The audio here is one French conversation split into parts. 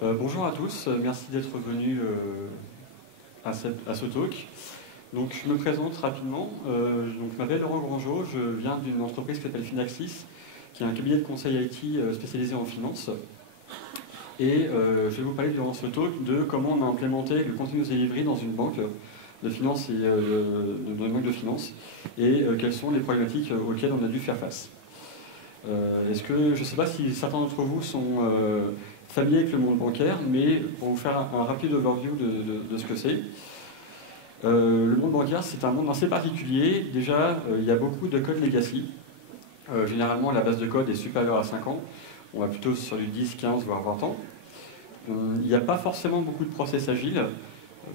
Bonjour à tous, merci d'être venus à ce talk. Donc, je me présente rapidement. Je m'appelle Laurent Grangeau, je viens d'une entreprise qui s'appelle Finaxis, qui est un cabinet de conseil IT spécialisé en finance. Et je vais vous parler durant ce talk de comment on a implémenté le continuous delivery dans une banque de finance et dans une banque de finance, et quelles sont les problématiques auxquelles on a dû faire face. Je ne sais pas si certains d'entre vous sont familiers avec le monde bancaire, mais pour vous faire un rapide overview de ce que c'est. Le monde bancaire, c'est un monde assez particulier. Déjà, il y a beaucoup de code legacy. Généralement, la base de code est supérieure à 5 ans. On va plutôt sur du 10, 15, voire 20 ans. Il n'y a pas forcément beaucoup de process agiles.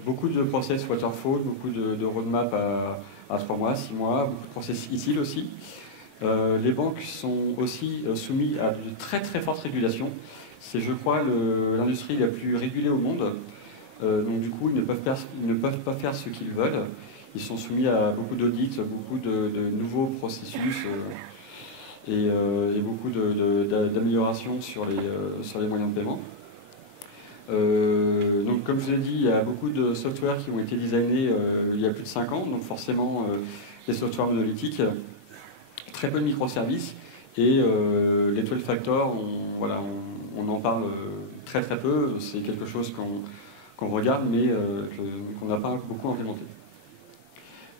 Beaucoup de process waterfall, beaucoup de roadmap à 3 mois, 6 mois, beaucoup de process ITIL aussi. Les banques sont aussi soumises à de très très fortes régulations. C'est, je crois, l'industrie la plus régulée au monde. Donc du coup, ils ne peuvent pas faire ce qu'ils veulent. Ils sont soumis à beaucoup d'audits, beaucoup de nouveaux processus et beaucoup d'améliorations sur les moyens de paiement. Donc comme je vous ai dit, il y a beaucoup de software qui ont été designés il y a plus de 5 ans, donc forcément des softwares monolithiques, très peu de microservices, et les 12 factors, on en parle très très peu. C'est quelque chose qu'on regarde mais qu'on n'a pas beaucoup implémenté.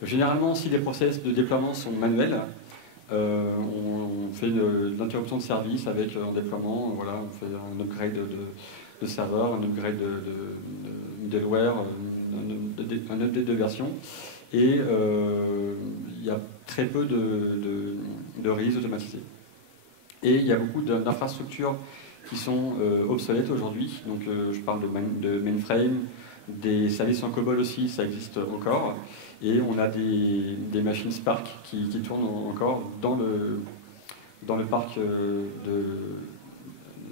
Généralement, si les process de déploiement sont manuels, on fait de l'interruption de service avec un déploiement, voilà, on fait un upgrade de serveur, un upgrade de middleware, un update de version, et il y a très peu de release automatisée. Et il y a beaucoup d'infrastructures qui sont obsolètes aujourd'hui. Donc je parle de mainframe, des services en COBOL aussi, ça existe encore. Et on a des machines Spark qui tournent encore dans le parc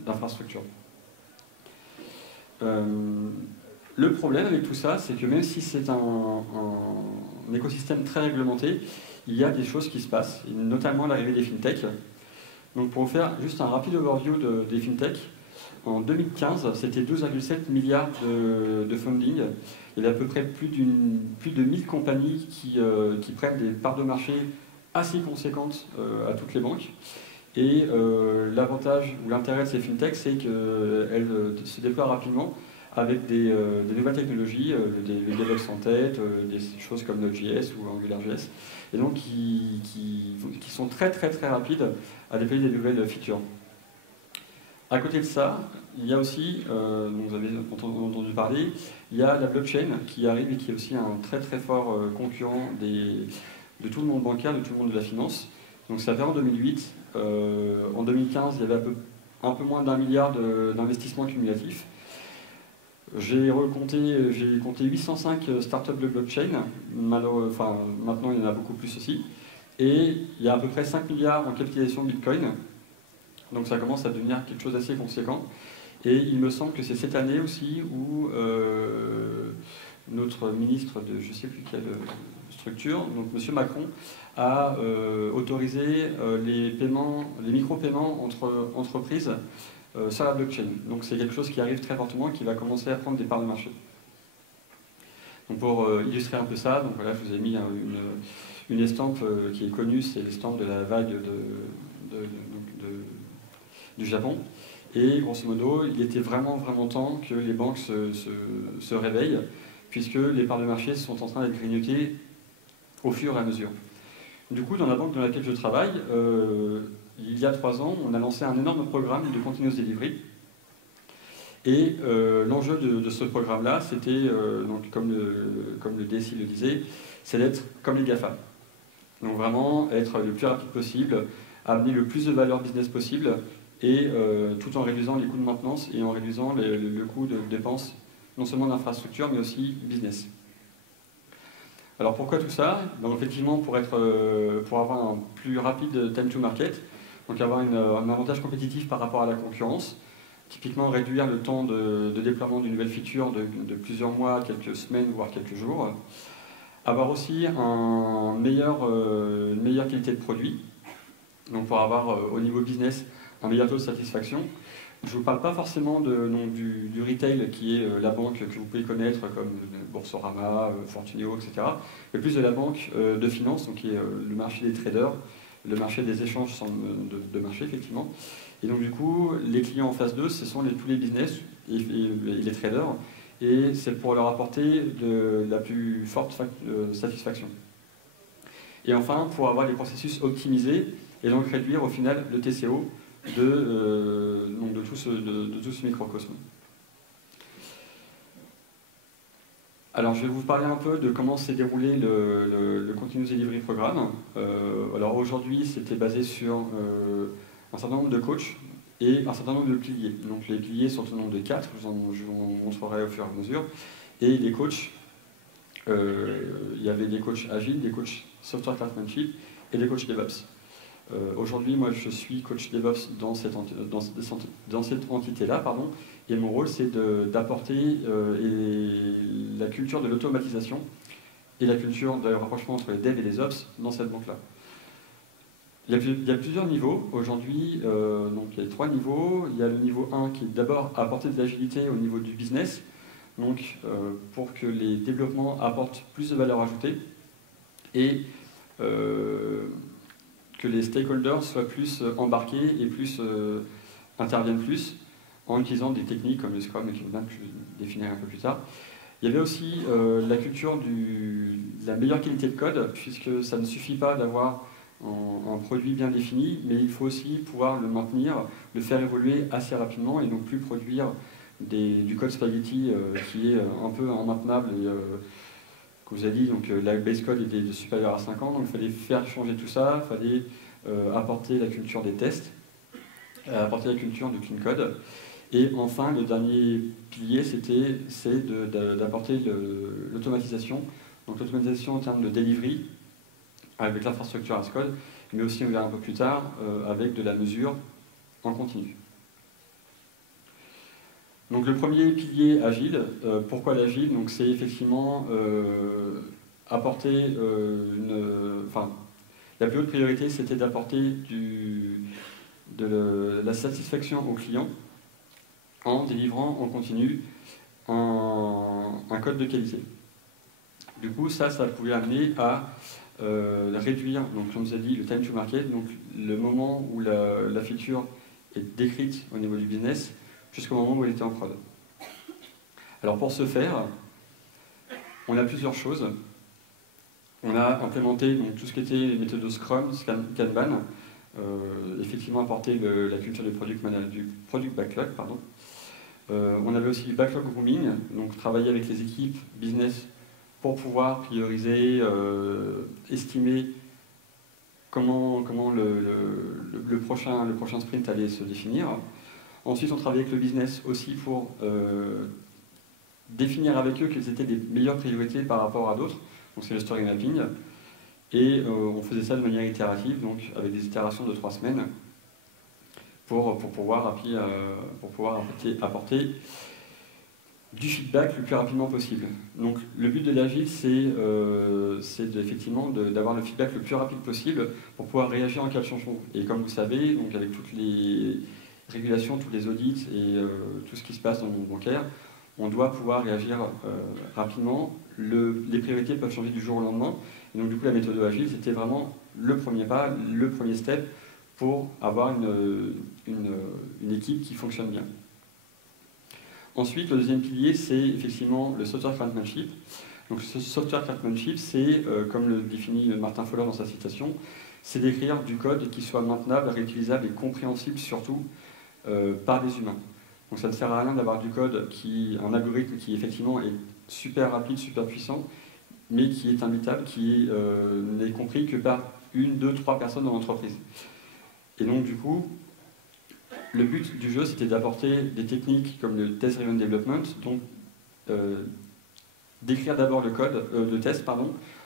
d'infrastructures. Le problème avec tout ça, c'est que même si c'est un écosystème très réglementé, il y a des choses qui se passent, et notamment l'arrivée des fintechs. Donc pour vous faire juste un rapide overview des fintechs, en 2015, c'était 12,7 milliards de funding. Il y avait à peu près plus de 1000 compagnies qui prennent des parts de marché assez conséquentes à toutes les banques. Et l'avantage ou l'intérêt de ces fintechs, c'est qu'elles se déploient rapidement avec des nouvelles technologies, des DevOps en tête, des choses comme Node.js ou AngularJS, et donc qui sont très très très rapides à déployer des nouvelles features. À côté de ça, il y a aussi, dont vous avez entendu parler, il y a la blockchain qui arrive et qui est aussi un très très fort concurrent de tout le monde bancaire, de tout le monde de la finance. Donc ça fait en 2008. En 2015, il y avait un peu moins d'1 milliard d'investissements cumulatifs. J'ai compté 805 startups de blockchain. Maintenant, il y en a beaucoup plus aussi. Et il y a à peu près 5 milliards en capitalisation Bitcoin. Donc ça commence à devenir quelque chose d'assez conséquent. Et il me semble que c'est cette année aussi où notre ministre de je ne sais plus quelle structure, donc M. Macron, a autorisé les micro-paiements entre entreprises sur la blockchain. Donc c'est quelque chose qui arrive très fortement et qui va commencer à prendre des parts de marché. Donc pour illustrer un peu ça, donc voilà, je vous ai mis une estampe qui est connue, c'est l'estampe de la vague du Japon. Et grosso modo, il était vraiment vraiment temps que les banques se réveillent, puisque les parts de marché sont en train d'être grignotées au fur et à mesure. Du coup, dans la banque dans laquelle je travaille, il y a 3 ans, on a lancé un énorme programme de continuous delivery. Et l'enjeu de ce programme-là, c'était, comme le DSI le disait, c'est d'être comme les GAFA. Donc vraiment être le plus rapide possible, amener le plus de valeur business possible, et tout en réduisant les coûts de maintenance et en réduisant le coût de dépenses, non seulement d'infrastructure, mais aussi business. Alors pourquoi tout ça? Donc effectivement pour avoir un plus rapide time to market, donc avoir un avantage compétitif par rapport à la concurrence, typiquement réduire le temps de déploiement d'une nouvelle feature de plusieurs mois, quelques semaines, voire quelques jours. Avoir aussi une meilleure qualité de produit, donc pour avoir au niveau business un meilleur taux de satisfaction. Je ne vous parle pas forcément du retail qui est la banque que vous pouvez connaître comme Boursorama, Fortuneo, etc. Mais plus de la banque de finance, donc qui est le marché des traders, le marché des échanges de marché, effectivement. Et donc du coup, les clients en phase 2, ce sont tous les business et les traders, et c'est pour leur apporter de la plus forte satisfaction. Et enfin, pour avoir les processus optimisés, et donc réduire au final le TCO de tout ce microcosme. Alors je vais vous parler un peu de comment s'est déroulé le Continuous Delivery Programme. Alors aujourd'hui, c'était basé sur un certain nombre de coachs et un certain nombre de piliers. Donc les piliers sont au nombre de 4, je vous montrerai au fur et à mesure. Et les coachs, il y avait des coachs agiles, des coachs software craftsmanship et des coachs DevOps. Aujourd'hui, moi, je suis coach DevOps dans cette entité-là, pardon, et mon rôle, c'est d'apporter la culture de l'automatisation et la culture de rapprochement entre les devs et les ops dans cette banque-là. Il y a plusieurs niveaux. Aujourd'hui, donc il y a 3 niveaux. Il y a le niveau 1 qui est d'abord apporter de l'agilité au niveau du business, donc pour que les développements apportent plus de valeur ajoutée et que les stakeholders soient plus embarqués et interviennent plus en utilisant des techniques comme le Scrum et que je définirai un peu plus tard. Il y avait aussi la culture de la meilleure qualité de code, puisque ça ne suffit pas d'avoir un produit bien défini, mais il faut aussi pouvoir le maintenir, le faire évoluer assez rapidement et non plus produire du code spaghetti qui est un peu immaintenable et que vous avez dit, donc la base code était de supérieur à 5 ans, donc il fallait faire changer tout ça, il fallait apporter la culture des tests, apporter la culture du clean code. Et enfin, le dernier pilier, c'est d'apporter l'automatisation. Donc l'automatisation en termes de delivery, avec l'infrastructure as code, mais aussi, on verra un peu plus tard, avec de la mesure en continu. Donc le premier pilier agile, pourquoi l'agile? Donc c'est effectivement apporter la plus haute priorité, c'était d'apporter de la satisfaction aux clients en délivrant en continu un code de qualité. Du coup, ça pouvait amener à réduire, donc comme je vous ai dit, le time to market, donc le moment où la feature est décrite au niveau du business, jusqu'au moment où elle était en prod. Alors pour ce faire, on a plusieurs choses. On a implémenté donc, tout ce qui était les méthodes de Scrum, Kanban, effectivement apporté la culture du product backlog, pardon. On avait aussi du backlog grooming, donc travailler avec les équipes business pour pouvoir prioriser, estimer comment le prochain sprint allait se définir. Ensuite, on travaillait avec le business aussi pour définir avec eux quelles étaient les meilleures priorités par rapport à d'autres. Donc c'est le story mapping. Et on faisait ça de manière itérative, donc avec des itérations de 3 semaines, pour pouvoir apporter du feedback le plus rapidement possible. Donc le but de l'agile, c'est effectivement d'avoir le feedback le plus rapide possible pour pouvoir réagir en cas de changement. Et comme vous savez, donc avec toutes les régulations, tous les audits et tout ce qui se passe dans le monde bancaire, on doit pouvoir réagir rapidement. Les priorités peuvent changer du jour au lendemain. Et donc du coup, la méthode agile, c'était vraiment le premier pas, le premier step pour avoir une équipe qui fonctionne bien. Ensuite, le deuxième pilier, c'est effectivement le software craftsmanship. Donc ce software craftsmanship, c'est, comme le définit Martin Fowler dans sa citation, c'est d'écrire du code qui soit maintenable, réutilisable et compréhensible surtout par les humains. Donc ça ne sert à rien d'avoir du code un algorithme qui effectivement est super rapide, super puissant, mais qui est imbitable, qui n'est compris que par 1, 2, 3 personnes dans l'entreprise. Et donc du coup, le but du jeu, c'était d'apporter des techniques comme le test-driven development, donc d'écrire d'abord le test,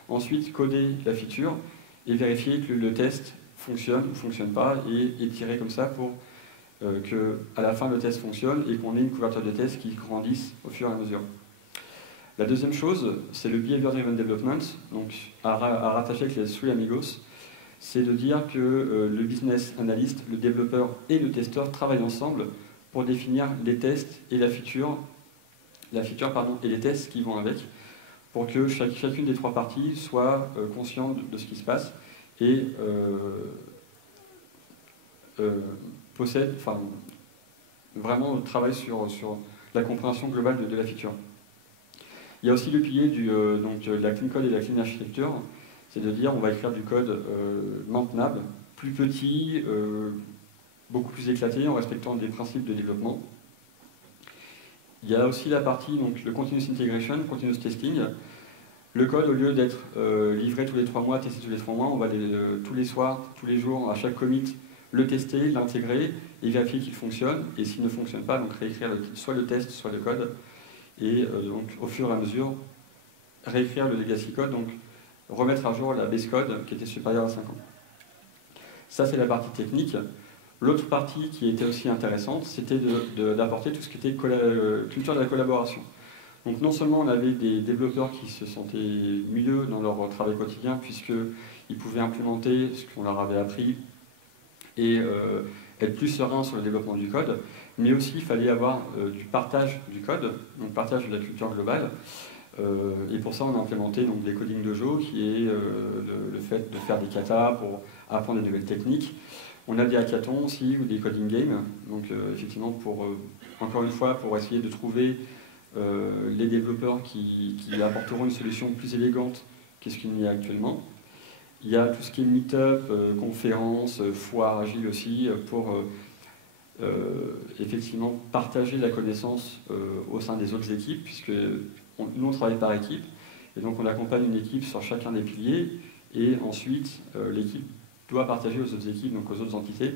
ensuite coder la feature et vérifier que le test fonctionne ou ne fonctionne pas et tirer comme ça pour qu'à la fin le test fonctionne et qu'on ait une couverture de test qui grandisse au fur et à mesure. La deuxième chose, c'est le behavior-driven development, donc à rattacher avec les 3 amigos. C'est de dire que le business analyst, le développeur et le testeur travaillent ensemble pour définir les tests et la feature et les tests qui vont avec, pour que chacune des trois parties soit consciente de ce qui se passe et vraiment travaille sur la compréhension globale de la feature. Il y a aussi le pilier de la clean code et la clean architecture, c'est de dire on va écrire du code maintenable, plus petit, beaucoup plus éclaté, en respectant des principes de développement. Il y a aussi la partie, donc le continuous integration, continuous testing. Le code, au lieu d'être livré tous les 3 mois, testé tous les 3 mois, on va tous les soirs, tous les jours, à chaque commit, le tester, l'intégrer et vérifier qu'il fonctionne. Et s'il ne fonctionne pas, donc réécrire soit le test, soit le code. Et donc au fur et à mesure, réécrire le legacy code, donc remettre à jour la base code qui était supérieure à 5 ans. Ça, c'est la partie technique. L'autre partie qui était aussi intéressante, c'était d'apporter tout ce qui était culture de la collaboration. Donc non seulement on avait des développeurs qui se sentaient mieux dans leur travail quotidien, puisqu'ils pouvaient implémenter ce qu'on leur avait appris et être plus sereins sur le développement du code, mais aussi il fallait avoir du partage du code, donc partage de la culture globale. Et pour ça, on a implémenté donc, des coding dojo, qui est le fait de faire des katas pour apprendre des nouvelles techniques. On a des hackathons aussi, ou des coding games, donc effectivement, encore une fois, pour essayer de trouver les développeurs qui apporteront une solution plus élégante qu'est-ce qu'il y a actuellement. Il y a tout ce qui est meet-up, conférences, foires agiles aussi, pour effectivement partager la connaissance au sein des autres équipes, puisque nous on travaille par équipe, et donc on accompagne une équipe sur chacun des piliers, et ensuite l'équipe doit partager aux autres équipes, donc aux autres entités,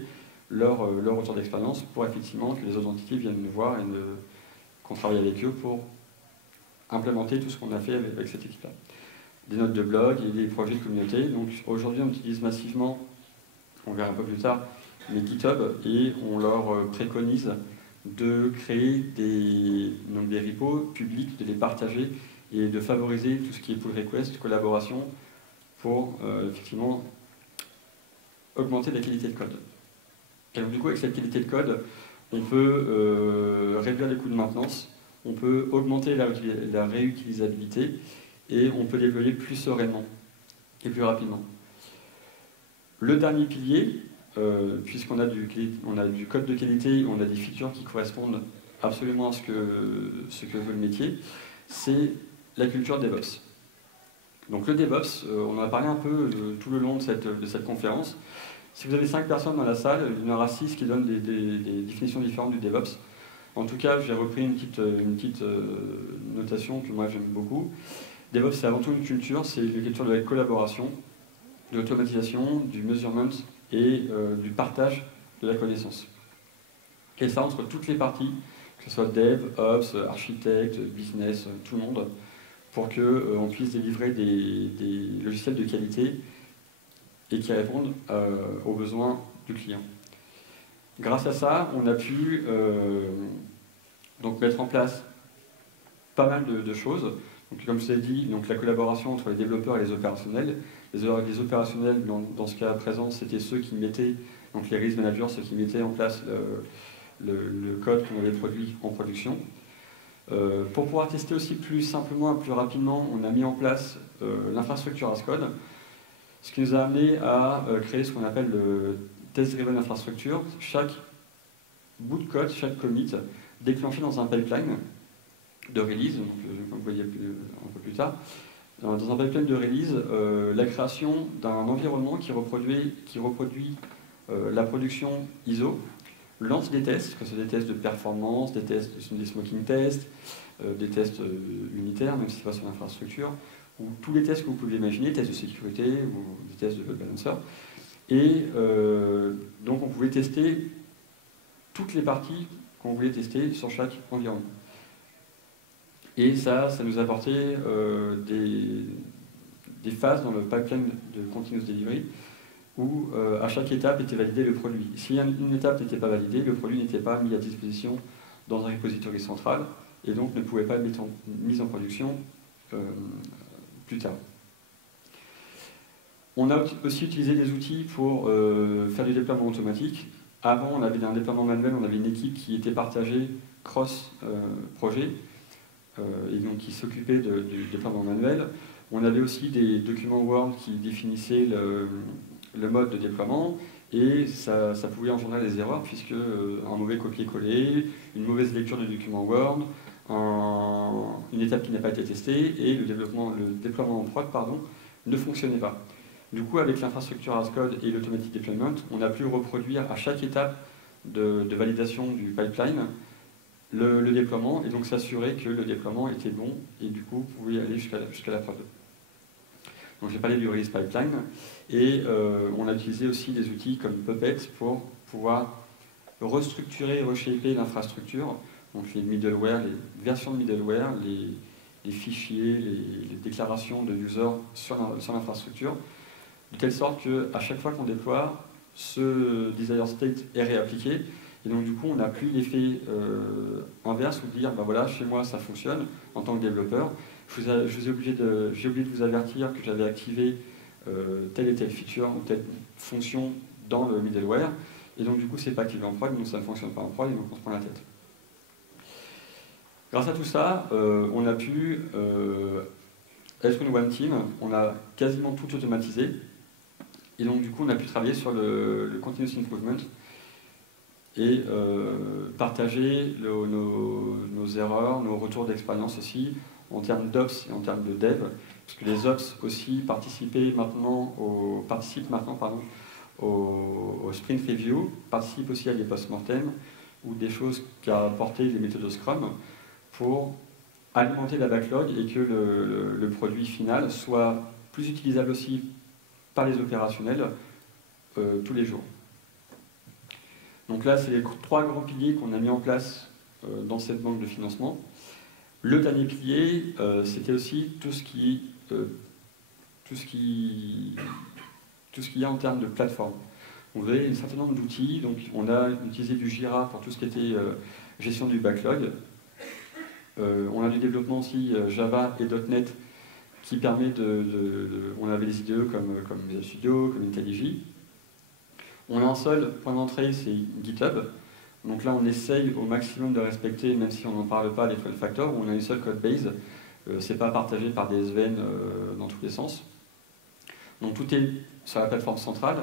leur retour d'expérience pour effectivement que les autres entités viennent nous voir et qu'on travaille avec eux pour implémenter tout ce qu'on a fait avec cette équipe-là. Des notes de blog et des projets de communauté. Donc aujourd'hui, on utilise massivement, on verra un peu plus tard, mais GitHub, et on leur préconise de créer des repos publics, de les partager et de favoriser tout ce qui est pull request, collaboration, pour effectivement augmenter la qualité de code. Et donc du coup, avec cette qualité de code, on peut réduire les coûts de maintenance, on peut augmenter la réutilisabilité et on peut déployer plus sereinement et plus rapidement. Le dernier pilier, puisqu'on a du code de qualité, on a des features qui correspondent absolument à ce que veut le métier, c'est la culture DevOps. Donc le DevOps, on en a parlé un peu tout le long de cette conférence. Si vous avez 5 personnes dans la salle, il y en aura 6 qui donnent des définitions différentes du DevOps. En tout cas, j'ai repris une petite notation que moi j'aime beaucoup. DevOps, c'est avant tout une culture, c'est une culture de la collaboration, de l'automatisation, du measurement et du partage de la connaissance. Et ça entre toutes les parties, que ce soit Dev, Ops, architecte, business, tout le monde, pour qu'on puisse délivrer des logiciels de qualité et qui répondent aux besoins du client. Grâce à ça, on a pu donc mettre en place pas mal de choses. Donc, comme je vous ai dit, donc, la collaboration entre les développeurs et les opérationnels. Les opérationnels, dans ce cas présent, c'était ceux qui mettaient, donc les release managers, ceux qui mettaient en place le code qu'on avait produit en production. Pour pouvoir tester aussi plus simplement et plus rapidement, on a mis en place l'infrastructure as code, ce qui nous a amené à créer ce qu'on appelle le test-driven infrastructure. Chaque bout de code, chaque commit, déclenché dans un pipeline de release, donc, comme vous voyez un peu plus tard, dans un pipeline de release, la création d'un environnement qui reproduit la production ISO, lance des tests, que ce soit des tests de performance, des smoking tests, des tests unitaires, même si ce n'est pas sur l'infrastructure, ou tous les tests que vous pouvez imaginer, tests de sécurité ou des tests de load balancer. Et donc on pouvait tester toutes les parties qu'on voulait tester sur chaque environnement. Et ça nous a apporté des phases dans le pipeline de continuous delivery où à chaque étape était validé le produit. Si une étape n'était pas validée, le produit n'était pas mis à disposition dans un repository central et donc ne pouvait pas être mis en production plus tard. On a aussi utilisé des outils pour faire du déploiement automatique. Avant, on avait un déploiement manuel, on avait une équipe qui était partagée cross-projet, et donc qui s'occupait du déploiement manuel. On avait aussi des documents Word qui définissaient le mode de déploiement, et ça pouvait engendrer des erreurs, puisque un mauvais copier-coller, une mauvaise lecture du document Word, une étape qui n'a pas été testée, et le déploiement en prod ne fonctionnait pas. Du coup, avec l'infrastructure as code et l'automatic deployment, on a pu reproduire à chaque étape de validation du pipeline le déploiement, et donc s'assurer que le déploiement était bon, et du coup, vous pouvez aller jusqu'à la prod. Donc j'ai parlé du release pipeline, et on a utilisé aussi des outils comme Puppet pour pouvoir restructurer et reshaper l'infrastructure, donc les middleware, les versions de middleware, les fichiers, les déclarations de user sur l'infrastructure, de telle sorte qu'à chaque fois qu'on déploie, ce desired state est réappliqué, et donc du coup on n'a plus l'effet inverse où dire, ben voilà, chez moi ça fonctionne en tant que développeur, j'ai oublié de vous avertir que j'avais activé telle et telle feature ou telle fonction dans le middleware, et donc du coup c'est pas activé en prod, donc ça ne fonctionne pas en prod, et donc on se prend la tête. Grâce à tout ça, on a pu être une one team, on a quasiment tout automatisé, et donc du coup on a pu travailler sur le continuous improvement et partager nos erreurs, nos retours d'expérience aussi, en termes d'ops et en termes de dev, parce que les ops aussi participent maintenant au sprint review, participent aussi à des post-mortem, ou des choses qu'a apporté les méthodes de Scrum pour alimenter la backlog et que le produit final soit plus utilisable aussi par les opérationnels tous les jours. Donc là, c'est les 3 grands piliers qu'on a mis en place dans cette banque de financement. Le dernier pilier, c'était aussi tout ce qui y a en termes de plateforme. On avait un certain nombre d'outils, donc on a utilisé du Jira pour tout ce qui était gestion du backlog. On a du développement aussi Java et .NET qui permet on avait des IDE comme Visual Studio, comme IntelliJ. On a un seul point d'entrée, c'est GitHub. Donc là, on essaye au maximum de respecter, même si on n'en parle pas, les 12 factors, où on a une seule code base. C'est pas partagé par des SVN dans tous les sens. Donc tout est sur la plateforme centrale.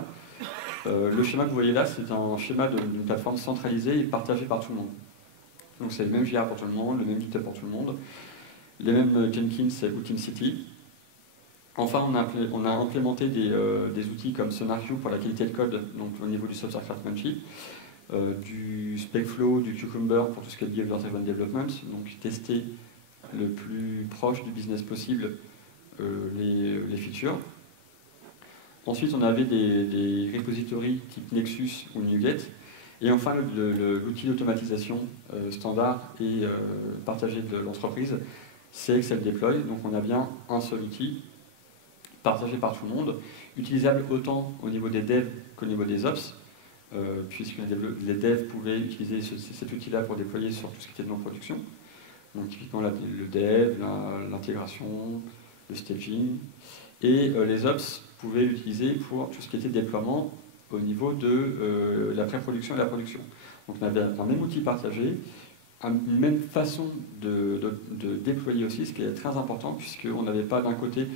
Le schéma que vous voyez là, c'est un schéma d'une plateforme centralisée et partagée par tout le monde. Donc c'est le même Jira pour tout le monde, le même GitHub pour tout le monde, les mêmes Jenkins ou TeamCity. Enfin, on a implémenté des outils comme SonarQube pour la qualité de code, donc au niveau du software craftsmanship, du SpecFlow, du Cucumber pour tout ce qui est behavior driven development, donc tester le plus proche du business possible les features. Ensuite, on avait des repositories type Nexus ou NuGet. Et enfin, l'outil d'automatisation standard et partagé de l'entreprise, c'est Excel Deploy. Donc on a bien un seul outil, partagé par tout le monde, utilisable autant au niveau des devs qu'au niveau des ops, puisque les devs pouvaient utiliser cet outil-là pour déployer sur tout ce qui était de non-production. Donc typiquement le dev, l'intégration, le staging. Et les ops pouvaient l'utiliser pour tout ce qui était déploiement au niveau de la pré-production et la production. Donc on avait un même outil partagé, une même façon de déployer aussi, ce qui est très important, puisqu'on n'avait pas d'un côté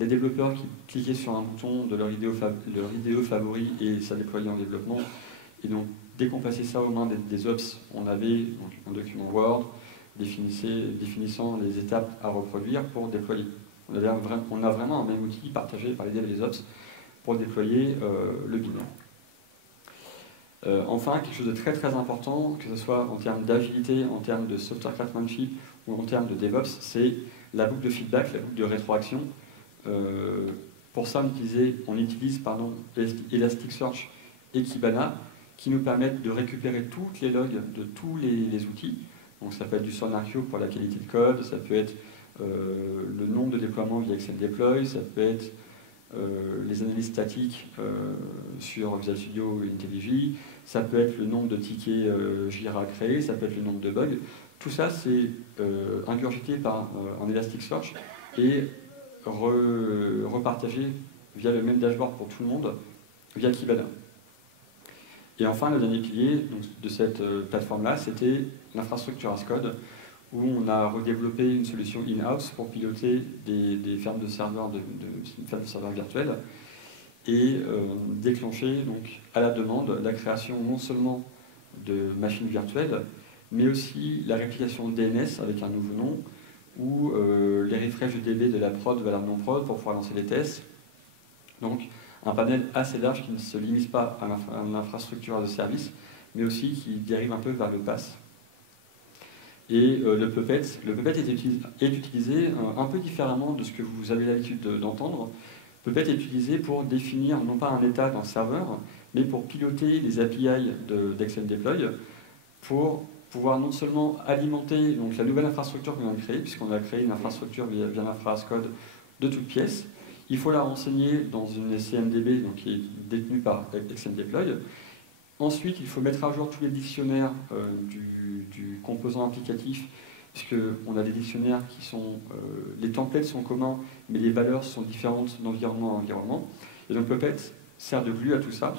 les développeurs qui cliquaient sur un bouton de leur IDE favori et ça déployait en développement. Et donc dès qu'on passait ça aux mains des ops, on avait donc, un document Word définissant les étapes à reproduire pour déployer. On a vraiment un même outil partagé par les devs et les ops pour déployer le binaire. Enfin, quelque chose de très très important, que ce soit en termes d'agilité, en termes de software craftsmanship ou en termes de DevOps, c'est la boucle de feedback, la boucle de rétroaction. Pour ça, on utilise Elasticsearch et Kibana qui nous permettent de récupérer toutes les logs de tous les outils. Donc ça peut être du SonarQube pour la qualité de code, ça peut être le nombre de déploiements via Excel Deploy, ça peut être les analyses statiques sur Visual Studio et IntelliJ, ça peut être le nombre de tickets Jira créés, ça peut être le nombre de bugs. Tout ça, c'est ingurgité par un Elasticsearch et repartagé via le même dashboard pour tout le monde, via Kibana. Et enfin, le dernier pilier donc, de cette plateforme-là, c'était l'infrastructure as code, où on a redéveloppé une solution in-house pour piloter des fermes de serveurs, fermes de serveurs virtuels et déclencher donc, à la demande la création non seulement de machines virtuelles, mais aussi la réplication DNS avec un nouveau nom, ou les refresh DB de la prod vers la non-prod pour pouvoir lancer les tests. Donc un panel assez large qui ne se limite pas à l'infrastructure de service, mais aussi qui dérive un peu vers le PaaS. Et le Puppet est utilisé un peu différemment de ce que vous avez l'habitude d'entendre. Puppet est utilisé pour définir non pas un état d'un serveur, mais pour piloter les API d'XMDeploy, pour pouvoir non seulement alimenter donc, la nouvelle infrastructure qu'on a créée, puisqu'on a créé une infrastructure via l'infra-as-code de toutes pièces. Il faut la renseigner dans une CMDB donc, qui est détenue par XMDeploy. Ensuite, il faut mettre à jour tous les dictionnaires du composant applicatif, puisqu'on a des dictionnaires qui sont... les templates sont communs, mais les valeurs sont différentes d'environnement à environnement. Et donc Puppet sert de glue à tout ça.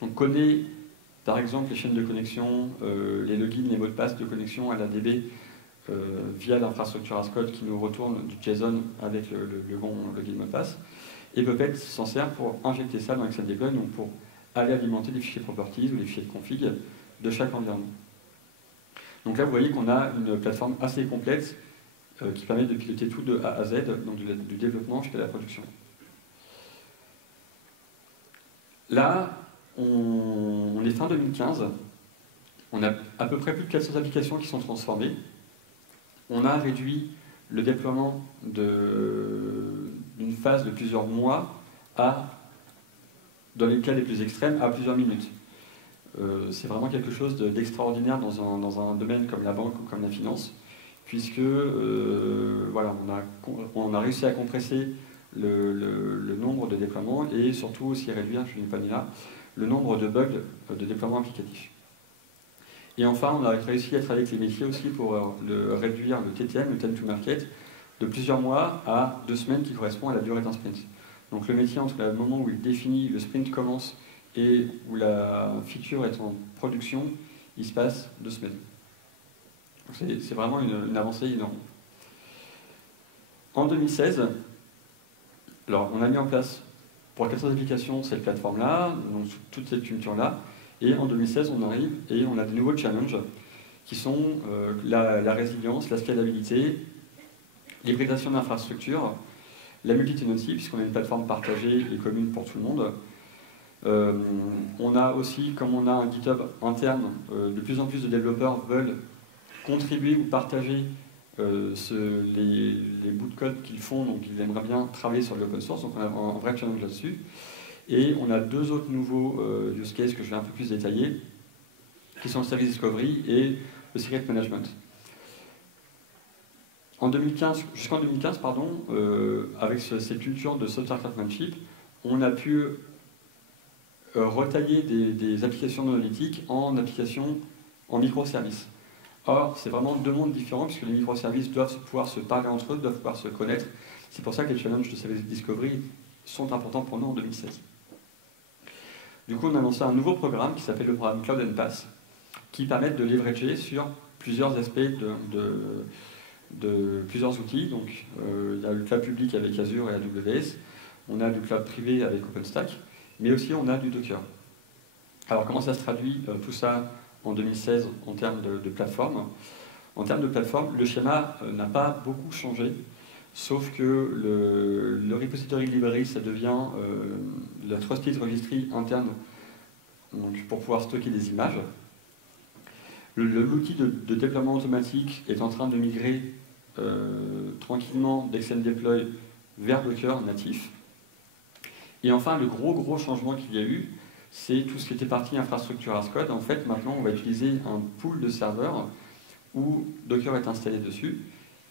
Donc connaît par exemple les chaînes de connexion, les logins, les mots de passe de connexion à la DB via l'infrastructure as code qui nous retourne du JSON avec le bon login mot de passe. Et Puppet s'en sert pour injecter ça dans XMDeploy, donc pour aller alimenter les fichiers properties ou les fichiers de config de chaque environnement. Donc là, vous voyez qu'on a une plateforme assez complète qui permet de piloter tout de A à Z, donc du développement jusqu'à la production. Là, on est fin 2015, on a à peu près plus de 400 applications qui sont transformées. On a réduit le déploiement d'une phase de plusieurs mois à, dans les cas les plus extrêmes, à plusieurs minutes. C'est vraiment quelque chose d'extraordinaire dans un domaine comme la banque ou comme la finance, puisque voilà, on a réussi à compresser le nombre de déploiements et surtout aussi réduire, je n'ai pas mis là, le nombre de bugs de déploiement applicatif. Et enfin, on a réussi à travailler avec les métiers aussi pour réduire le TTM, le time to market, de plusieurs mois à 2 semaines qui correspond à la durée d'un sprint. Donc le métier, entre le moment où il définit, le sprint commence et où la feature est en production, il se passe 2 semaines. C'est vraiment une avancée énorme. En 2016, alors on a mis en place pour 400 applications cette plateforme-là, donc toute cette culture-là, et en 2016 on arrive et on a de nouveaux challenges qui sont la résilience, la scalabilité, l'hybridation d'infrastructures, la multi-tenancy, puisqu'on a une plateforme partagée et commune pour tout le monde. On a aussi, comme on a un GitHub interne, de plus en plus de développeurs veulent contribuer ou partager les bouts de code qu'ils font, donc ils aimeraient bien travailler sur l'open source, donc on a un vrai challenge là-dessus. Et on a 2 autres nouveaux use cases que je vais un peu plus détailler, qui sont le service discovery et le secret management. Jusqu'en 2015, avec cette culture de software craftsmanship, on a pu retailler des applications monolithiques en applications en microservices. Or, c'est vraiment 2 mondes différents, puisque les microservices doivent pouvoir se parler entre eux, doivent pouvoir se connaître. C'est pour ça que les challenges de service discovery sont importants pour nous en 2016. Du coup, on a lancé un nouveau programme qui s'appelle le programme Cloud and PaaS, qui permet de leverager sur plusieurs aspects de plusieurs outils. Donc, il y a le cloud public avec Azure et AWS, on a du cloud privé avec OpenStack, mais aussi on a du Docker. Alors, comment ça se traduit tout ça en 2016 en termes de plateforme? En termes de plateforme, le schéma n'a pas beaucoup changé, sauf que le repository library, ça devient la Trusted Registry interne donc, pour pouvoir stocker des images. L'outil de déploiement automatique est en train de migrer tranquillement d'XMDeploy vers Docker natif. Et enfin, le gros changement qu'il y a eu, c'est tout ce qui était partie infrastructure as code. En fait, maintenant, on va utiliser un pool de serveurs où Docker est installé dessus,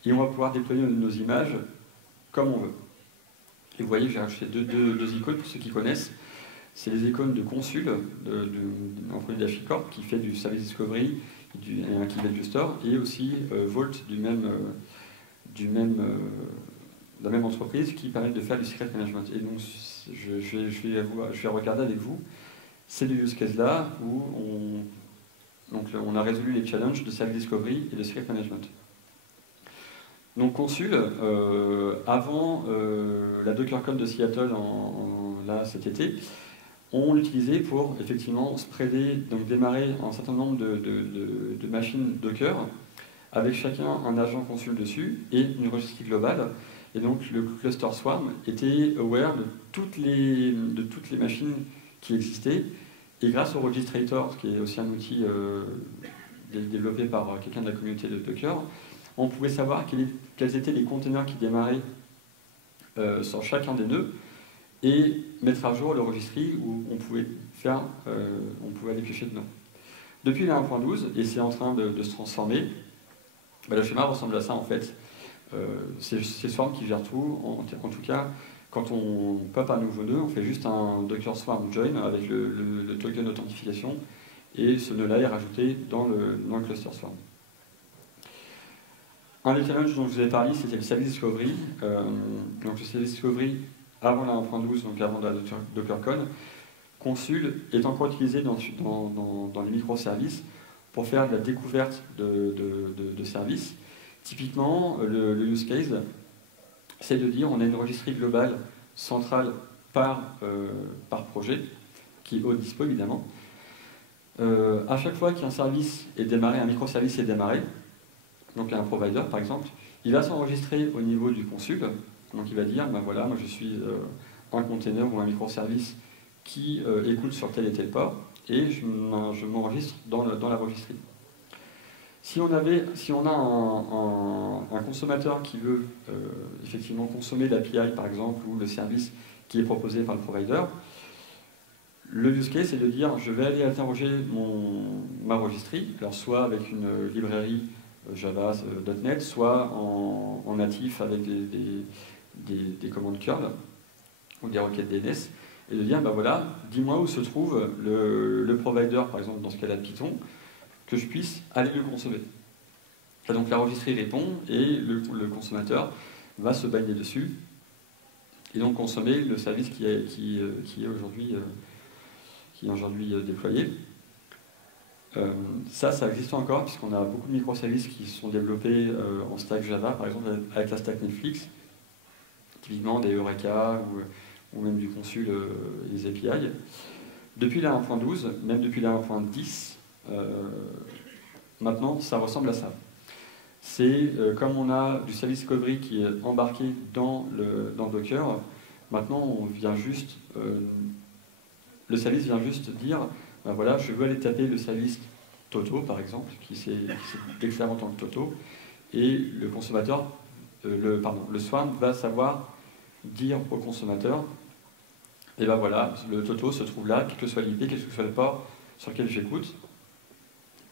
et on va pouvoir déployer nos images comme on veut. Et vous voyez, j'ai rajouté deux icônes pour ceux qui connaissent. C'est les icônes de Consul, d'un produit d'Achicorp qui fait du service discovery et un qui fait du store, et aussi Vault de la même entreprise qui permet de faire du secret management. Et donc, je vais regarder avec vous c'est le use case là où on a résolu les challenges de Service Discovery et de Secret Management. Donc Consul, avant la DockerCon de Seattle là, cet été, on l'utilisait pour effectivement spreader, donc démarrer un certain nombre de machines Docker, avec chacun un agent Consul dessus et une registrie globale. Et donc le cluster Swarm était aware de toutes les machines qui existaient. Et grâce au Registrator, qui est aussi un outil développé par quelqu'un de la communauté de Docker, on pouvait savoir quels étaient les containers qui démarraient sur chacun des nœuds et mettre à jour le registry où on pouvait aller piocher dedans. Depuis la 1.12, et c'est en train de se transformer, le schéma ressemble à ça en fait. C'est Swarm qui gère tout. En tout cas, quand on pop un nouveau nœud, on fait juste un Docker Swarm join avec le token d'authentification et ce nœud-là est rajouté dans le cluster Swarm. Un des challenges dont je vous ai parlé, c'était le Service Discovery. Donc le Service Discovery, avant la 1.12, donc avant la DockerCon, Consul est encore utilisé dans les microservices pour faire de la découverte de services. Typiquement, le use case, c'est de dire on a une registrie globale centrale par projet, qui est au dispo évidemment. À chaque fois qu'un service est démarré, un microservice est démarré, donc un provider par exemple, il va s'enregistrer au niveau du Consul. Donc il va dire, ben voilà, moi je suis un container ou un microservice qui écoute sur tel et tel port, et je m'enregistre dans la registrie. Si on a un consommateur qui veut effectivement consommer l'API par exemple, ou le service qui est proposé par le provider, le use case c'est de dire je vais aller interroger ma registrie, alors soit avec une librairie Java, .NET, soit en natif avec des commandes curl ou des requêtes DNS, et de dire ben voilà, dis-moi où se trouve le provider, par exemple dans ce cas-là de Python, que je puisse aller le consommer. Et donc la registrie répond et le consommateur va se baigner dessus et donc consommer le service qui est aujourd'hui déployé. Ça existe encore puisqu'on a beaucoup de microservices qui sont développés en stack Java, par exemple avec la stack Netflix, typiquement des Eureka ou même du Consul et des API. Depuis la 1.12, même depuis la 1.10, maintenant ça ressemble à ça. C'est comme on a du service discovery qui est embarqué dans Docker, maintenant le service vient juste dire ben voilà, je veux aller taper le service Toto par exemple, qui s'est déclaré en tant que Toto, et le consommateur, le Swarm va savoir dire au consommateur et ben voilà, le Toto se trouve là, quel que soit l'IP, quel que soit le port sur lequel j'écoute.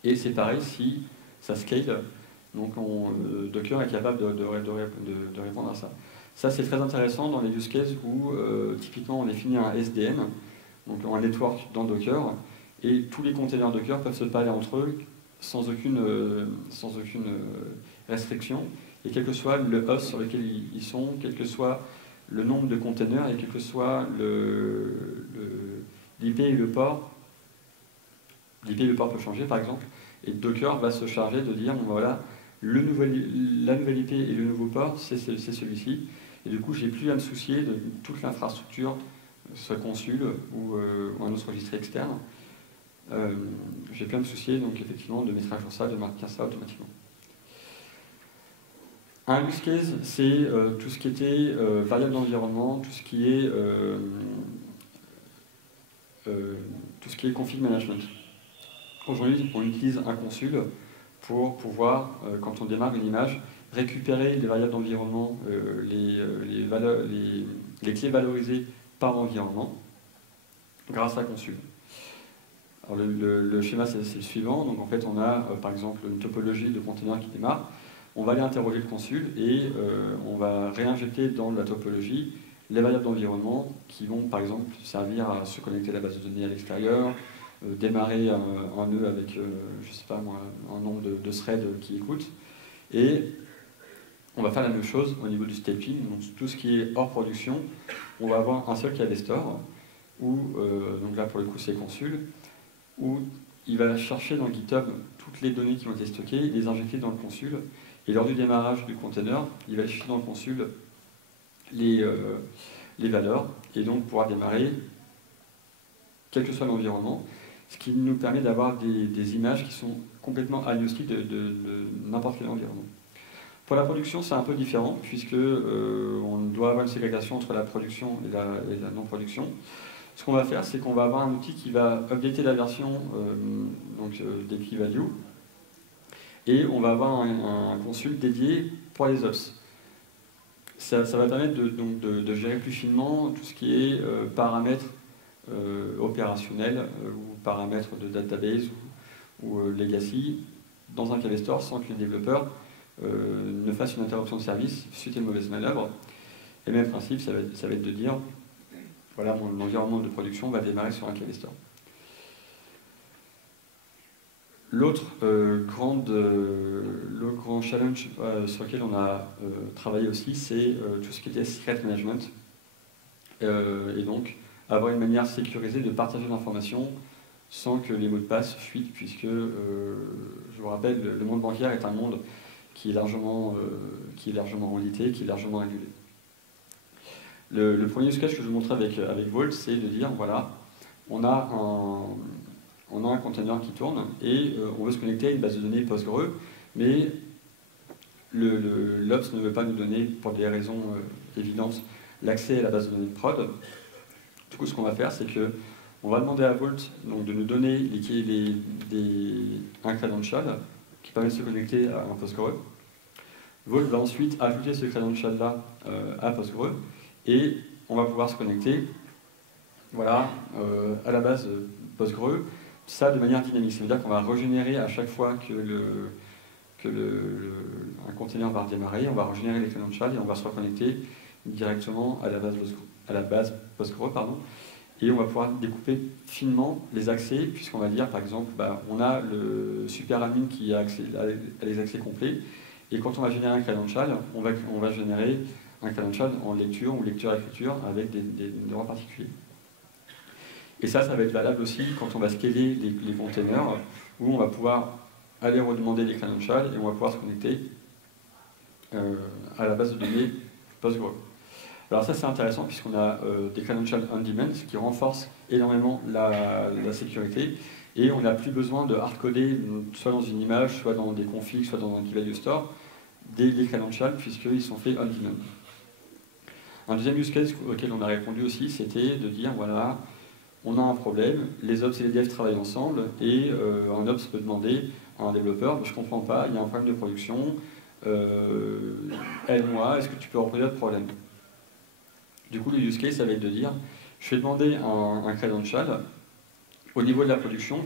Et c'est pareil si ça scale, donc Docker est capable de répondre à ça. Ça c'est très intéressant dans les use cases où typiquement on définit un SDN, donc un network dans Docker, et tous les containers Docker peuvent se parler entre eux sans aucune restriction, et quel que soit le host sur lequel ils sont, quel que soit le nombre de containers et quel que soit l'IP et le port. L'IP et le port peut changer par exemple, et Docker va se charger de dire bon, voilà, la nouvelle IP et le nouveau port c'est celui-ci, et du coup j'ai plus à me soucier de toute l'infrastructure, soit Consul ou un autre registre externe. J'ai plus à me soucier donc effectivement de mettre à jour ça, de marquer ça automatiquement. Un use case, c'est tout ce qui était variable d'environnement, tout ce qui est config management. Aujourd'hui, on utilise un Consul pour pouvoir, quand on démarre une image, récupérer les variables d'environnement, les clés valorisées par environnement, grâce à Consul. Alors le schéma, c'est le suivant. Donc en fait, on a par exemple une topologie de container qui démarre. On va aller interroger le Consul et on va réinjecter dans la topologie les variables d'environnement qui vont par exemple servir à se connecter à la base de données à l'extérieur, démarrer un nœud avec, je sais pas moi, un nombre de threads qui écoutent. Et on va faire la même chose au niveau du staging. Donc tout ce qui est hors production, on va avoir un seul KV store. où, donc là pour le coup c'est consul, où il va chercher dans GitHub toutes les données qui ont été stockées, les injecter dans le consul, et lors du démarrage du container, il va chercher dans le consul les valeurs, et donc pouvoir démarrer quel que soit l'environnement, ce qui nous permet d'avoir des images qui sont complètement agnostiques de n'importe quel environnement. Pour la production, c'est un peu différent, puisque on doit avoir une ségrégation entre la production et la non-production. Ce qu'on va faire, c'est qu'on va avoir un outil qui va updater la version des key values, et on va avoir un consul dédié pour les ops. Ça va permettre de gérer plus finement tout ce qui est paramètres opérationnels ou paramètres de database ou legacy dans un KV Store sans que les développeurs ne fassent une interruption de service suite à une mauvaise manœuvre. Et le même principe, ça va être de dire voilà, mon environnement de production va démarrer sur un KV Store. L'autre grand challenge sur lequel on a travaillé aussi, c'est tout ce qui était secret management. Et donc, avoir une manière sécurisée de partager l'information sans que les mots de passe fuitent, puisque, je vous rappelle, le monde bancaire est un monde qui est largement audité, qui est largement régulé. Le premier use case que je vous montrais avec Vault, c'est de dire, voilà, on a un container qui tourne et on veut se connecter à une base de données Postgre, mais l'Ops ne veut pas nous donner, pour des raisons évidentes, l'accès à la base de données de prod. Du coup, ce qu'on va faire, c'est que on va demander à Vault donc, de nous donner un credential qui permet de se connecter à un Postgre. Vault va ensuite ajouter ce credential-là à Postgre et on va pouvoir se connecter voilà, à la base Postgre, ça de manière dynamique. Ça veut dire qu'on va régénérer à chaque fois que un container va redémarrer, on va régénérer les credentials et on va se reconnecter directement à la base Postgre, pardon, et on va pouvoir découper finement les accès, puisqu'on va dire, par exemple, on a le super admin qui a les accès complets, et quand on va générer un credential, on va générer un credential en lecture ou lecture-écriture avec des droits particuliers. Et ça va être valable aussi quand on va scaler les containers, où on va pouvoir aller redemander les credentials et on va pouvoir se connecter à la base de données Postgre. Alors ça c'est intéressant puisqu'on a des credentials on demand qui renforcent énormément la sécurité et on n'a plus besoin de hardcoder soit dans une image, soit dans des configs, soit dans un key value store des credentials puisqu'ils sont faits on demand. Un deuxième use case auquel on a répondu aussi, c'était de dire voilà, on a un problème, les ops et les devs travaillent ensemble et un ops peut demander à un développeur, je ne comprends pas, il y a un problème de production, aide-moi, est-ce que tu peux reproduire le problème? Du coup, le use case, ça va être de dire, je vais demander un credential au niveau de la production,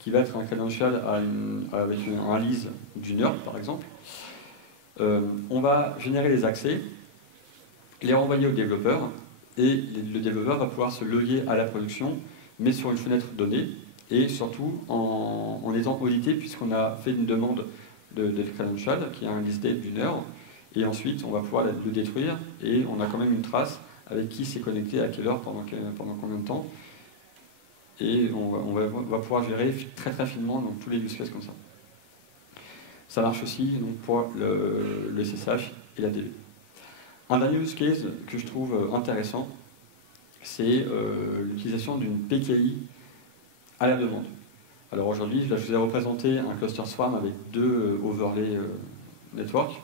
qui va être un credential avec un lease d'une heure, par exemple. On va générer les accès, les renvoyer au développeur, et le développeur va pouvoir se loguer à la production, mais sur une fenêtre donnée, et surtout en étant audité, puisqu'on a fait une demande de credential, qui a un list date d'une heure, et ensuite on va pouvoir le détruire, et on a quand même une trace avec qui s'est connecté, à quelle heure, pendant combien de temps, et on va pouvoir gérer très très finement donc, tous les use cases comme ça. Ça marche aussi donc, pour le SSH et la DB. Un dernier use case que je trouve intéressant, c'est l'utilisation d'une PKI à la demande. Alors aujourd'hui, je vous ai représenté un cluster swarm avec deux overlay network.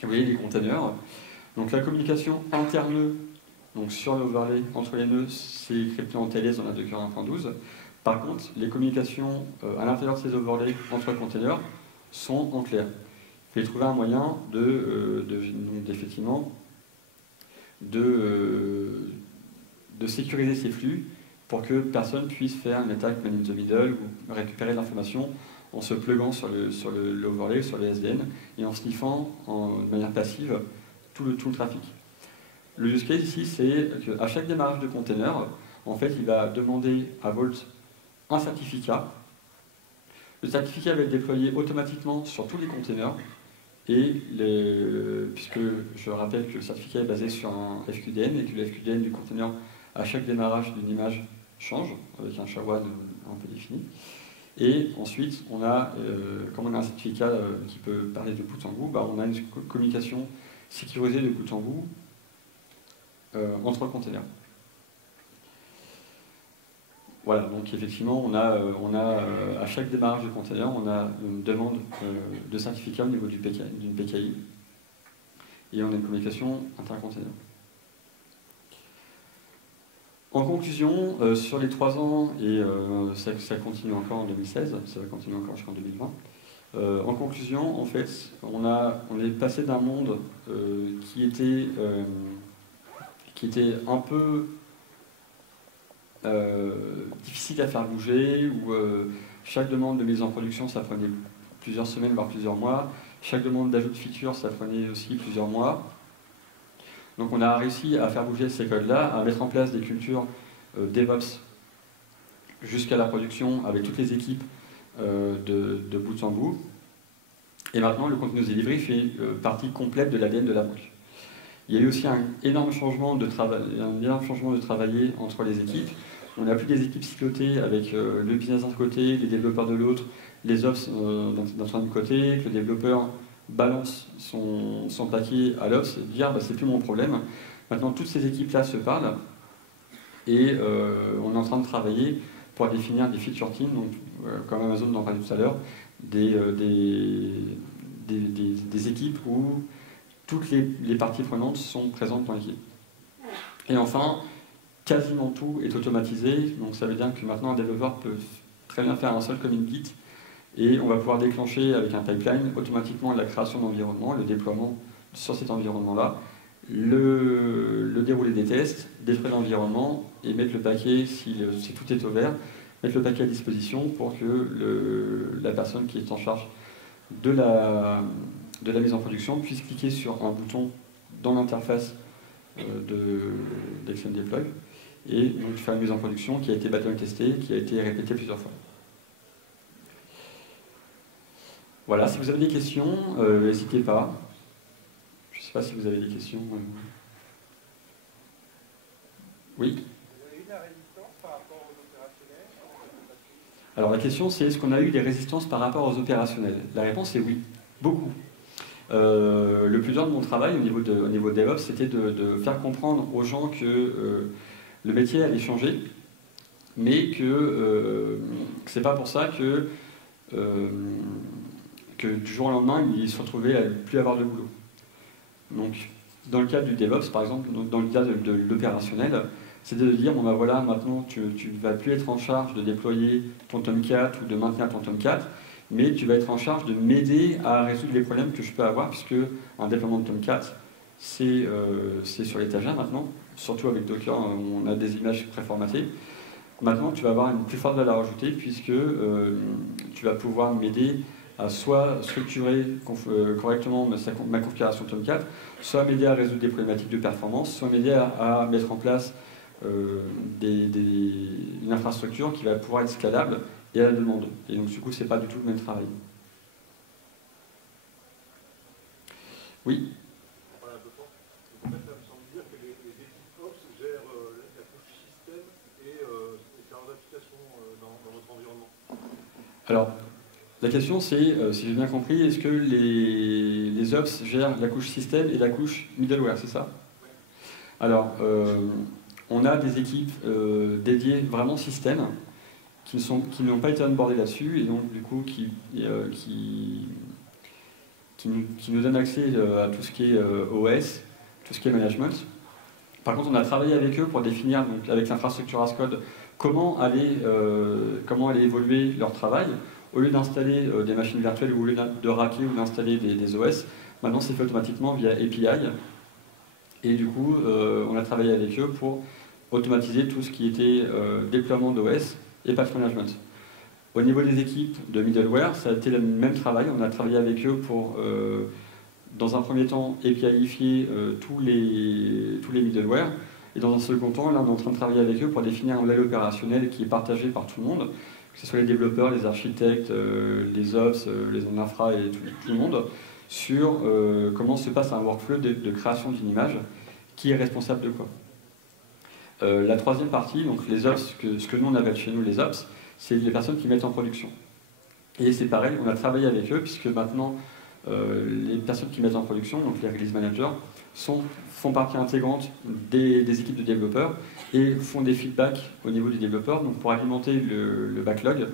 Vous voyez les containers. Donc la communication interne donc sur l'overlay entre les nœuds, c'est crypté en TLS dans la Docker 1.12. Par contre, les communications à l'intérieur de ces overlays entre containers sont en clair. Il faut trouver un moyen effectivement de sécuriser ces flux pour que personne puisse faire une attaque man in the middle ou récupérer l'information en se pluguant sur l'overlay, sur le SDN et en sniffant de manière passive tout le trafic. Le use case ici, c'est qu'à chaque démarrage de container, en fait, il va demander à Vault un certificat. Le certificat va être déployé automatiquement sur tous les containers et puisque je rappelle que le certificat est basé sur un FQDN et que le FQDN du container à chaque démarrage d'une image change, avec un SHA-1 un peu défini. Et ensuite, on a, comme on a un certificat qui peut parler de bout en bout, bah, on a une communication sécurisée de bout en bout entre containers. Voilà, donc effectivement, on a à chaque démarrage du container, on a une demande de certificat au niveau d'une PKI, et on a une communication intercontainer. En conclusion, sur les 3 ans, et ça continue encore en 2016, ça va continuer encore jusqu'en 2020, en conclusion, en fait, on est passé d'un monde qui était un peu difficile à faire bouger, où chaque demande de mise en production, ça prenait plusieurs semaines, voire plusieurs mois. Chaque demande d'ajout de feature, ça prenait aussi plusieurs mois. Donc on a réussi à faire bouger ces codes-là, à mettre en place des cultures DevOps jusqu'à la production avec toutes les équipes de bout en bout. Et maintenant, le Continuous Delivery fait partie complète de l'ADN de la boîte. Il y a eu aussi un énorme changement de travailler entre les équipes. On n'a plus des équipes silotées avec le business d'un côté, les développeurs de l'autre, les ops d'un côté, que le développeur balance son paquet à l'ops et dire bah, c'est plus mon problème. Maintenant, toutes ces équipes-là se parlent et on est en train de travailler pour définir des feature teams, donc, comme Amazon en parlait tout à l'heure, des équipes où toutes les parties prenantes sont présentes dans l'équipe. Et enfin, quasiment tout est automatisé, donc ça veut dire que maintenant un développeur peut très bien faire un seul commit Git et on va pouvoir déclencher avec un pipeline automatiquement la création d'environnement, le déploiement sur cet environnement-là, le déroulé des tests, détruire l'environnement et mettre le paquet, si tout est au vert, mettre le paquet à disposition pour que la personne qui est en charge de la mise en production puisse cliquer sur un bouton dans l'interface d'Action Deploy et donc faire une mise en production qui a été backlog testée, qui a été répétée plusieurs fois. Voilà, si vous avez des questions, n'hésitez pas. Je ne sais pas si vous avez des questions. Oui. Vous avez eu de la résistance par rapport aux opérationnels? Alors la question c'est est-ce qu'on a eu des résistances par rapport aux opérationnels? La réponse est oui, beaucoup. Le plus dur de mon travail au niveau de DevOps, c'était de faire comprendre aux gens que le métier allait changer, mais que c'est pas pour ça que du jour au lendemain, ils se retrouvaient à ne plus avoir de boulot. Donc, dans le cadre du DevOps, par exemple, dans le cadre de l'opérationnel, c'est de dire, bon ben voilà, maintenant tu ne vas plus être en charge de déployer ton Tomcat ou de maintenir ton Tomcat, mais tu vas être en charge de m'aider à résoudre les problèmes que je peux avoir, puisque un déploiement de Tomcat, c'est sur l'étagère maintenant, surtout avec Docker, où on a des images préformatées. Maintenant, tu vas avoir une plus forte valeur ajoutée, puisque tu vas pouvoir m'aider à soit structurer correctement ma configuration Tomcat, soit m'aider à résoudre des problématiques de performance, soit m'aider à mettre en place une infrastructure qui va pouvoir être scalable et à la demande. Et donc du coup, c'est pas du tout le même travail. Oui. Voilà, en fait, ça me semble dire que les équipes Ops gèrent la couche système et leurs applications dans votre environnement. Alors, la question c'est, si j'ai bien compris, est-ce que les Ops gèrent la couche système et la couche middleware, c'est ça? Oui. Alors, on a des équipes dédiées vraiment système qui n'ont pas été onboardées là-dessus et donc du coup qui nous donnent accès à tout ce qui est OS, tout ce qui est management. Par contre, on a travaillé avec eux pour définir, donc, avec l'infrastructure as code, comment allait évoluer leur travail. Au lieu d'installer des machines virtuelles ou au lieu de racker ou d'installer des OS, maintenant c'est fait automatiquement via API. Et du coup, on a travaillé avec eux pour automatiser tout ce qui était déploiement d'OS et patch management. Au niveau des équipes de middleware, ça a été le même travail. On a travaillé avec eux pour, dans un premier temps, APIifier tous les middleware. Et dans un second temps, là, on est en train de travailler avec eux pour définir un modèle opérationnel qui est partagé par tout le monde, que ce soit les développeurs, les architectes, les ops, les infra et tout le monde, sur comment se passe un workflow de création d'une image, qui est responsable de quoi. La troisième partie, donc les ops, ce que nous on appelle chez nous les ops, c'est les personnes qui mettent en production. Et c'est pareil, on a travaillé avec eux, puisque maintenant, les personnes qui mettent en production, donc les release managers, font partie intégrante des équipes de développeurs et font des feedbacks au niveau des développeurs, donc pour alimenter le backlog,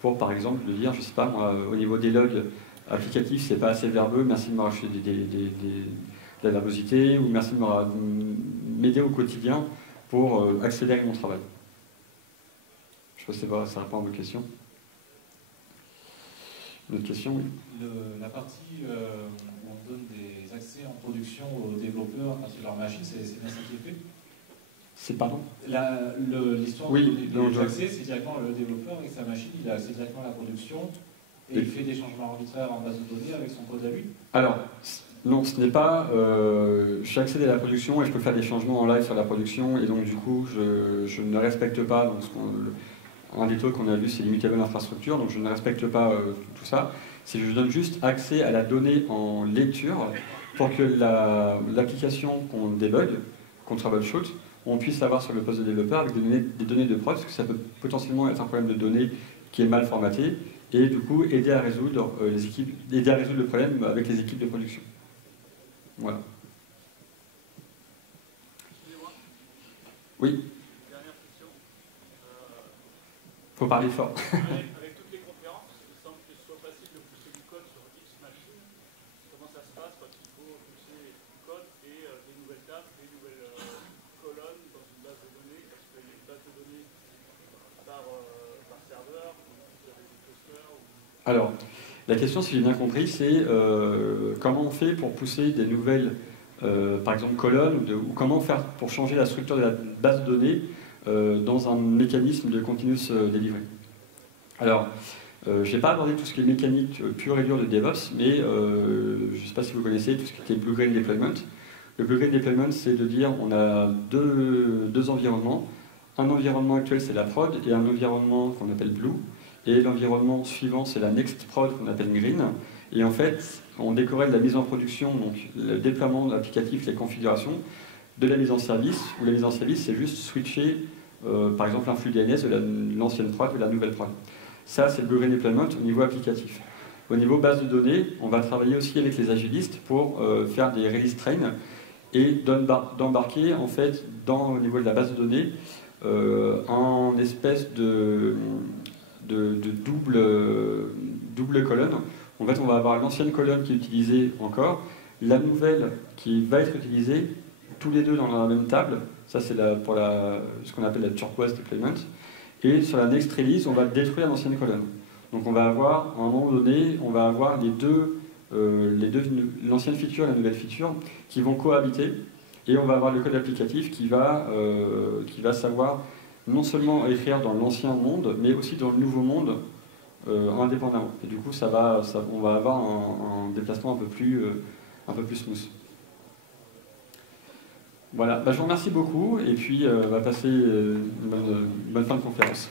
pour par exemple de dire, je sais pas, moi, au niveau des logs applicatifs, c'est pas assez verbeux, merci de me rajouter de la verbosité, ou merci de m'aider au quotidien pour accélérer mon travail. Je ne sais pas, ça répond à vos questions. Une autre question, oui. La partie où on donne des accès en production aux développeurs sur leur machine, c'est bien ça qui est fait? C'est pardon? L'histoire oui, des accès, c'est directement le développeur avec sa machine, il a accès directement à la production et il fait des changements arbitraires en base de données avec son code à lui? Alors, non, ce n'est pas... je suis accédé à la production et je peux faire des changements en live sur la production et donc du coup, je ne respecte pas... Donc, un des trucs qu'on a vu, c'est l'immutable infrastructure, donc je ne respecte pas tout ça. C'est que je donne juste accès à la donnée en lecture pour que l'application qu'on débug, qu'on troubleshoot, on puisse l'avoir sur le poste de développeur avec des données de prod, parce que ça peut potentiellement être un problème de données qui est mal formaté, et du coup aider à résoudre le problème avec les équipes de production. Voilà. Oui. Faut parler fort. Avec toutes les conférences, il semble que ce soit facile de pousser du code sur X machine. Comment ça se passe quand il faut pousser du code et des nouvelles tables, des nouvelles colonnes dans une base de données? Parce qu'il y a une base de données par serveur, ou vous avez des clusters ou... Alors, la question, si j'ai bien compris, c'est comment on fait pour pousser des nouvelles, par exemple, colonnes, ou comment faire pour changer la structure de la base de données dans un mécanisme de continuous delivery. Alors, je n'ai pas abordé tout ce qui est mécanique pure et dure de DevOps, mais je ne sais pas si vous connaissez tout ce qui est Blue-Green Deployment. Le Blue-Green Deployment, c'est de dire on a deux environnements. Un environnement actuel, c'est la prod, et un environnement qu'on appelle Blue. Et l'environnement suivant, c'est la Next Prod qu'on appelle Green. Et en fait, on décorrèle la mise en production, donc le déploiement de l'applicatif, les configurations, de la mise en service, où la mise en service, c'est juste switcher, par exemple, un flux DNS de l'ancienne prod vers la nouvelle prod. Ça, c'est le Blue-Green Deployment au niveau applicatif. Au niveau base de données, on va travailler aussi avec les agilistes pour faire des release trains et d'embarquer, en fait, au niveau de la base de données, en espèce de double colonne. En fait, on va avoir l'ancienne colonne qui est utilisée encore, la nouvelle qui va être utilisée, tous les deux dans la même table. Ça, c'est pour ce qu'on appelle la turquoise deployment. Et sur la next release, on va détruire l'ancienne colonne. Donc on va avoir, à un moment donné, on va avoir l'ancienne feature et la nouvelle feature qui vont cohabiter. Et on va avoir le code applicatif qui va savoir non seulement écrire dans l'ancien monde, mais aussi dans le nouveau monde indépendamment. Et du coup, on va avoir un déplacement un peu plus smooth. Voilà, je vous remercie beaucoup et puis on va passer une bonne fin de conférence.